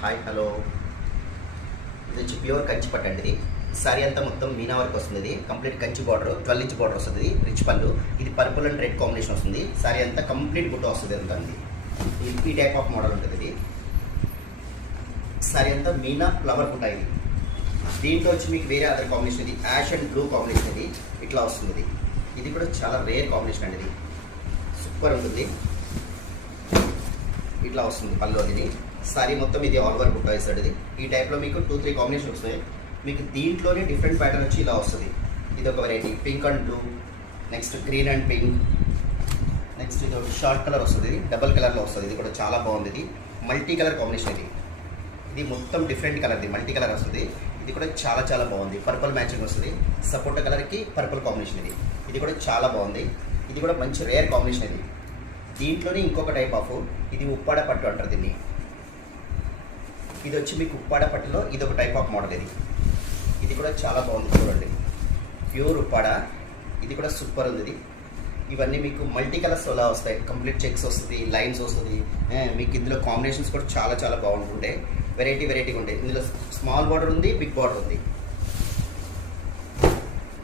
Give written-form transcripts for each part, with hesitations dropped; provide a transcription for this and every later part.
Hi hello, ఇది వచ్చి pure Kanchi పట్టు అండి. ఇది సారీ అంతా మొత్తం మీనా వర్క్ వస్తుంది. ఇది complete Kanchi border 12 inch border వస్తుంది. ఇది రిచ్ పళ్ళు. ఇది పర్పుల్ అండ్ రెడ్ కాంబినేషన్ వస్తుంది. సారీ అంతా కంప్లీట్ బుట్ట వస్తుంది. అంతా ఈ టైప్ ఆఫ్ మోడల్ ఉంటుంది. ఇది సారీ అంతా మీనా ఫ్లవర్ బుట్ట. ఇది దీంట్లో వచ్చి మీకు వేరే అదర్ కాంబినేషన్. ఇది యాష్ అండ్ బ్లూ కాంబినేషన్. ఇది ఇట్లా వస్తుంది. ఇది కూడా చాలా రేర్ కాంబినేషన్ అండి. ఇది సూపర్ ఉంటుంది. ఇట్లా వస్తుంది పళ్ళు. ఇది సారీ మొత్తం ఇది ఆల్ ఓవర్ బుట్ట వేసాడు. ఇది ఈ టైప్లో మీకు 2-3 కాంబినేషన్ వస్తాయి. మీకు దీంట్లోనే డిఫరెంట్ ప్యాటర్న్ వచ్చి ఇలా వస్తుంది. ఇది ఒక variety pink and blue, next green and pink, next ఇది ఒక షార్ట్ కలర్ వస్తుంది. ఇది డబల్ కలర్లో వస్తుంది. ఇది కూడా చాలా బాగుంది. ఇది మల్టీ కలర్ కాంబినేషన్. ఇది మొత్తం డిఫరెంట్ కలర్. ఇది మల్టీ కలర్ వస్తుంది. ఇది కూడా చాలా చాలా బాగుంది. పర్పుల్ మ్యాచింగ్ వస్తుంది. సపోటా కలర్కి పర్పుల్ కాంబినేషన్. ఇది కూడా చాలా బాగుంది. ఇది కూడా మంచి రేర్ కాంబినేషన్. ఇది దీంట్లోనే ఇంకొక టైప్ ఆఫ్, ఇది ఉప్పాడ పట్టు అంటారు దీన్ని. ఇది వచ్చి మీకు ఉప్పాడ పట్టులో ఇది ఒక టైప్ ఆఫ్ మోడల్. ఇది కూడా చాలా బాగుంది. చూడండి, ప్యూర్ ఉప్పాడ. ఇది కూడా సూపర్ ఉంది. ఇవన్నీ మీకు మల్టీ కలర్స్ అలా వస్తాయి. కంప్లీట్ చెక్స్ వస్తుంది, లైన్స్ వస్తుంది. మీకు ఇందులో కాంబినేషన్స్ కూడా చాలా చాలా బాగుంటుంటాయి. వెరైటీగా ఉంటాయి. ఇందులో స్మాల్ బార్డర్ ఉంది, బిగ్ బార్డర్ ఉంది.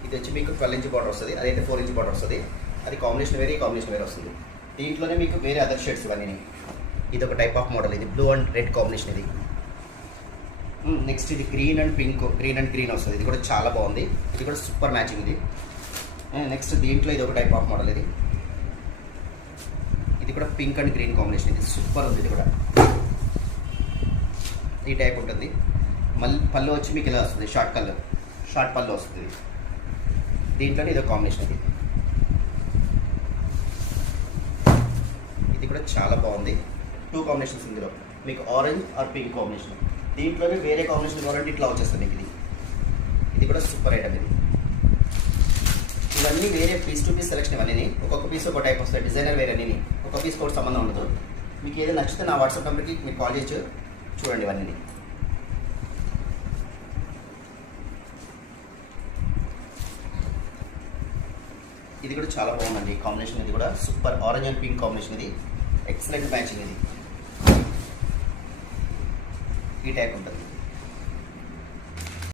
ఇది వచ్చి మీకు 12 ఇంచ్ బార్డర్ వస్తుంది. అదైతే 4 ఇంచ్ బార్డర్ వస్తుంది. అది కాంబినేషన్ వేరే, కాంబినేషన్ వేరే వస్తుంది. దీంట్లోనే మీకు వేరే అదర్ షేడ్స్ ఇవన్నీ. ఇది ఒక టైప్ ఆఫ్ మోడల్. ఇది బ్లూ అండ్ రెడ్ కాంబినేషన్. ఇది నెక్స్ట్ ఇది green and pink, green and green వస్తుంది. ఇది కూడా చాలా బాగుంది. ఇది కూడా సూపర్ మ్యాచింగ్. ఇది నెక్స్ట్ దీంట్లో ఇది ఒక టైప్ ఆఫ్ మోడల్. ఇది కూడా పింక్ అండ్ గ్రీన్ కాంబినేషన్. ఇది సూపర్ ఉంది. ఇది కూడా ఈ టైప్ ఉంటుంది. మళ్ళీ పళ్ళు వచ్చి మీకు ఇలా వస్తుంది. షార్ట్ పళ్ళు వస్తుంది. దీంట్లోనే ఇది ఒక కాంబినేషన్. ఇది కూడా చాలా బాగుంది. 2 కాంబినేషన్స్ ఇందులో మీకు ఆరెంజ్ ఆర్ పింక్ కాంబినేషన్. దీంట్లోనే వేరే కాంబినేషన్ కావాలంటే ఇట్లా వచ్చేస్తుంది మీకు. ఇది కూడా సూపర్ ఐటమ్. ఇవన్నీ వేరే పీస్ టు పీస్ సెలెక్షన్. ఇవన్నీ ఒక్కొక్క పీస్ ఒక టైప్ వస్తాయి. డిజైనర్ వేరే అన్నీ, ఒక పీస్ కూడా సంబంధం ఉండదు. మీకు ఏదో నచ్చితే నా వాట్సాప్ నెంబర్కి మీరు కాల్ చేయొచ్చు. చూడండి ఇవన్నీ. ఇది కూడా చాలా బాగుందండి కాంబినేషన్. ఇది కూడా super orange and pink combination. ఇది ఎక్సలెంట్ మ్యాచింగ్. ఇది ఈ టైప్ ఉంటుంది.